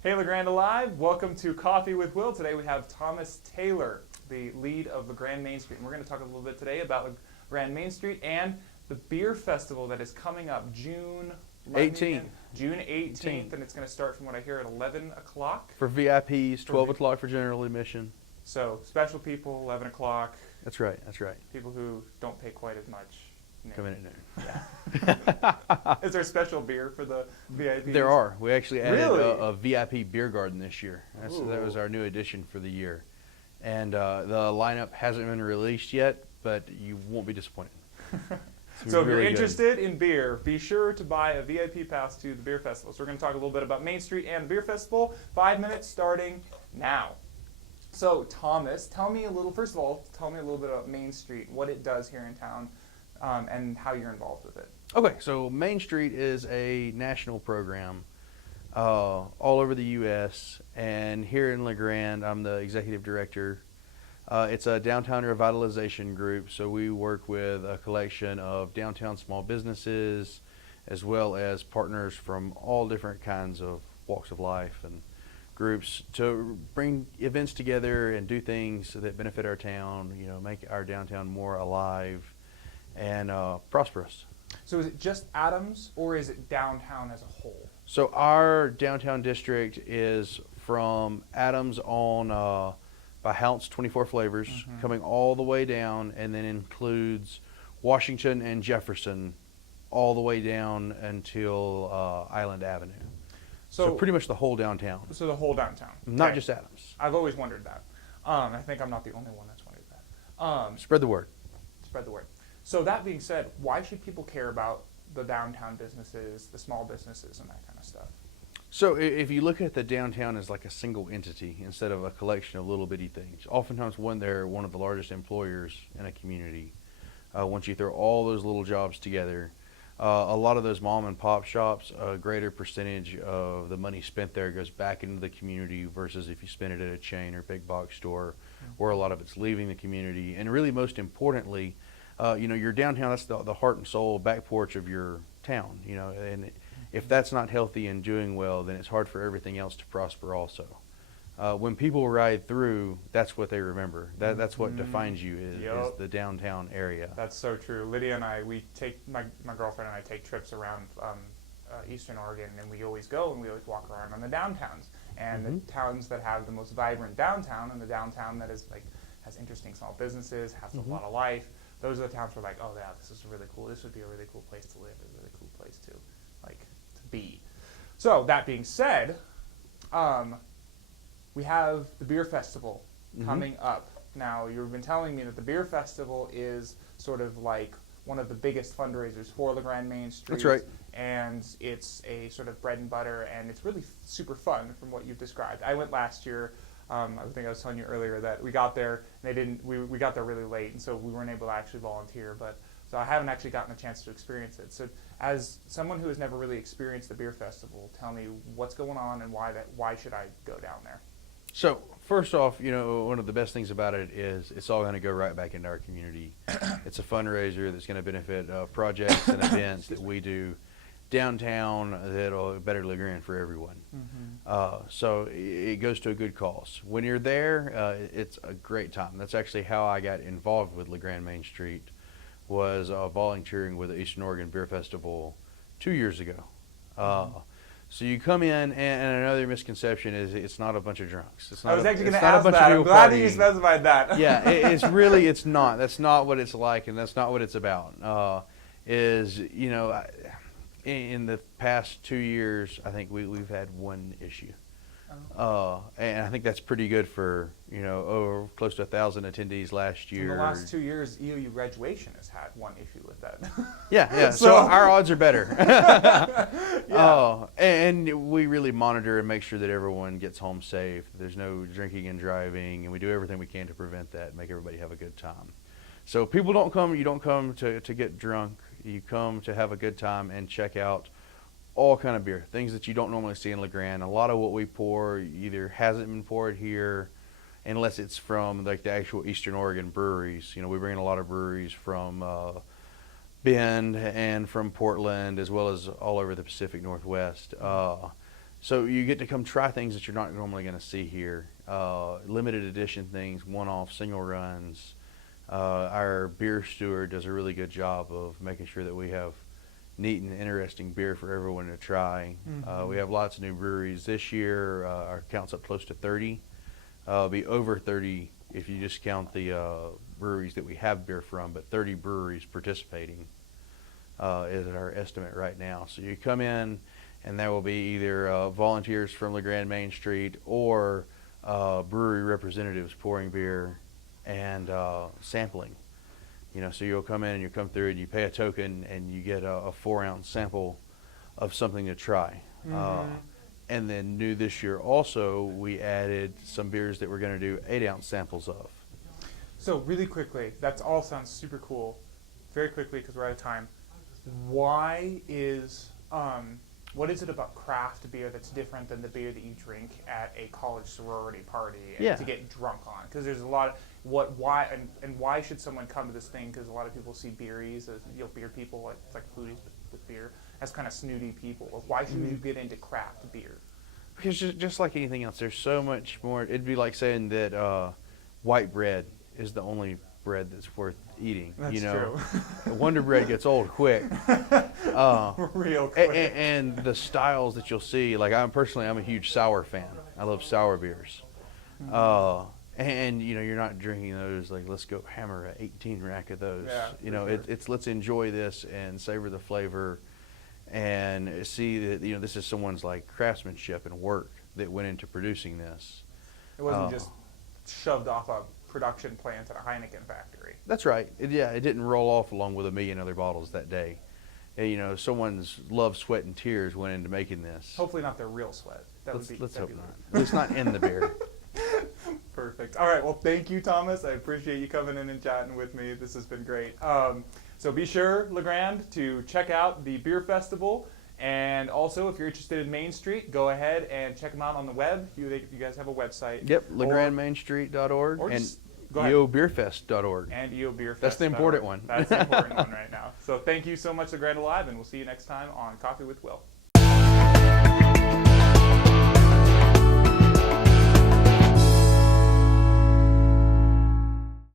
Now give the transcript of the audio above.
Hey, LeGrand Alive. Welcome to Coffee with Will. Today we have Thomas Taylor, the lead of LeGrand Main Street. And we're going to talk a little bit today about LeGrand Main Street and the beer festival that is coming up June 18th. June 18th, and it's going to start from what I hear at 11 o'clock. For VIPs, 12 o'clock for general admission. So special people, 11 o'clock. That's right, that's right. People who don't pay quite as much. Come in at noon. Yeah. Is there special beer for the VIPs? There are. We actually added Really? a VIP beer garden this year. That was our new addition for the year. And the lineup hasn't been released yet, but you won't be disappointed. So if you're really good. interested in beer, be sure to buy a VIP pass to the beer festival. So we're going to talk a little bit about Main Street and the beer festival. 5 minutes starting now. So Thomas, first of all, tell me a little bit about Main Street, what it does here in town, and how you're involved with it. Okay, so Main Street is a national program all over the U.S. And here in LeGrand, I'm the executive director. It's a downtown revitalization group, so we work with a collection of downtown small businesses as well as partners from all different kinds of walks of life and groups to bring events together and do things that benefit our town, make our downtown more alive and prosperous. So is it just Adams, or is it downtown as a whole? So our downtown district is from Adams on by Hounce 24 Flavors, coming all the way down, and then includes Washington and Jefferson all the way down until Island Avenue. So pretty much the whole downtown. So the whole downtown. Not Okay. just Adams. I've always wondered that. I think I'm not the only one that's wondered that. Spread the word. Spread the word. So that being said, why should people care about the downtown businesses, the small businesses, and that kind of stuff? So if you look at the downtown as like a single entity instead of a collection of little bitty things, oftentimes when they're one of the largest employers in a community, once you throw all those little jobs together, a lot of those mom and pop shops, a greater percentage of the money spent there goes back into the community versus if you spend it at a chain or big box store where a lot of it's leaving the community. And really most importantly, your downtown, that's the heart and soul back porch of your town, and if that's not healthy and doing well, then it's hard for everything else to prosper also. When people ride through, that's what they remember. That's what defines you is the downtown area. That's so true. Lydia and I, my girlfriend and I take trips around Eastern Oregon, and we always go and we always walk around on the downtowns. And the towns that have the most vibrant downtown and the downtown that is has interesting small businesses, has a lot of life, those are the towns where like, oh yeah, this is really cool. This would be a really cool place to live, a really cool place to be. So that being said, we have the beer festival coming up. Now, you've been telling me that the beer festival is sort of like one of the biggest fundraisers for LeGrand Main Street. That's right. And it's a sort of bread and butter, and it's really super fun from what you've described. I went last year. I think I was telling you earlier that we got there, and we got there really late, and so we weren't able to actually volunteer. So I haven't actually gotten a chance to experience it. So as someone who has never really experienced the beer festival, tell me what's going on and why should I go down there? So first off, one of the best things about it is it's all going to go right back into our community. It's a fundraiser that's going to benefit projects and events that we do downtown that'll better LeGrand for everyone. So it goes to a good cause. When you're there, it's a great time. That's actually how I got involved with LeGrand Main Street, was volunteering with the Eastern Oregon Beer Festival 2 years ago. So you come in, and another misconception is it's not a bunch of drunks. I was actually going to ask that. I'm glad that you specified that. Yeah, it's not. That's not what it's like, and that's not what it's about. In the past 2 years, I think we've had one issue. And I think that's pretty good for, over close to 1,000 attendees last year. In the last 2 years, EOU graduation has had one issue with that. Yeah. So our odds are better. And we really monitor and make sure that everyone gets home safe. There's no drinking and driving, and we do everything we can to prevent that and make everybody have a good time. So people you don't come to get drunk. You come to have a good time and check out all kind of beer, things that you don't normally see in LeGrand. A lot of what we pour either hasn't been poured here, unless it's from like the actual Eastern Oregon breweries. We bring in a lot of breweries from Bend and from Portland, as well as all over the Pacific Northwest. So you get to come try things that you're not normally going to see here. Limited edition things, one-off, single runs. Our beer steward does a really good job of making sure that we have neat and interesting beer for everyone to try. We have lots of new breweries this year. Our count's up close to 30. It'll be over 30 if you just count the breweries that we have beer from, but 30 breweries participating is our estimate right now. So you come in, and there will be either volunteers from LeGrand Main Street or brewery representatives pouring beer and sampling. You know, so you'll come in and you come through and you pay a token and you get a 4-ounce sample of something to try. And then new this year also, we added some beers that we're going to do 8-ounce samples of. So really quickly, that all sounds super cool. Very quickly, because we're out of time. Why is what is it about craft beer that's different than the beer that you drink at a college sorority party and to get drunk on? Because there's a lot of why should someone come to this thing? Because a lot of people see beeries as beer people, it's like foodies with beer, as kind of snooty people. Why should you get into craft beer? Because just like anything else, there's so much more. It'd be like saying that white bread is the only bread that's worth eating. That's true. Wonder Bread gets old quick. Real quick. And the styles that you'll see, like I'm a huge sour fan. I love sour beers. And you're not drinking those like, let's go hammer a 18 rack of those. Yeah, it's let's enjoy this and savor the flavor and see that this is someone's like craftsmanship and work that went into producing this. It wasn't just shoved off a production plant at a Heineken factory. That's right. It didn't roll off along with a million other bottles that day. Someone's love, sweat, and tears went into making this. Hopefully not their real sweat. Let's hope not. At least not in the beer. Perfect. All right. Well, thank you, Thomas. I appreciate you coming in and chatting with me. This has been great. So be sure, LeGrand, to check out the beer festival. And also, if you're interested in Main Street, go ahead and check them out on the web. You guys have a website. Yep, LeGrandMainStreet.org and EOBeerFest.org. And EOBeerFest. That's the important one. That's the important one right now. So thank you so much, LeGrand Alive, and we'll see you next time on Coffee with Will.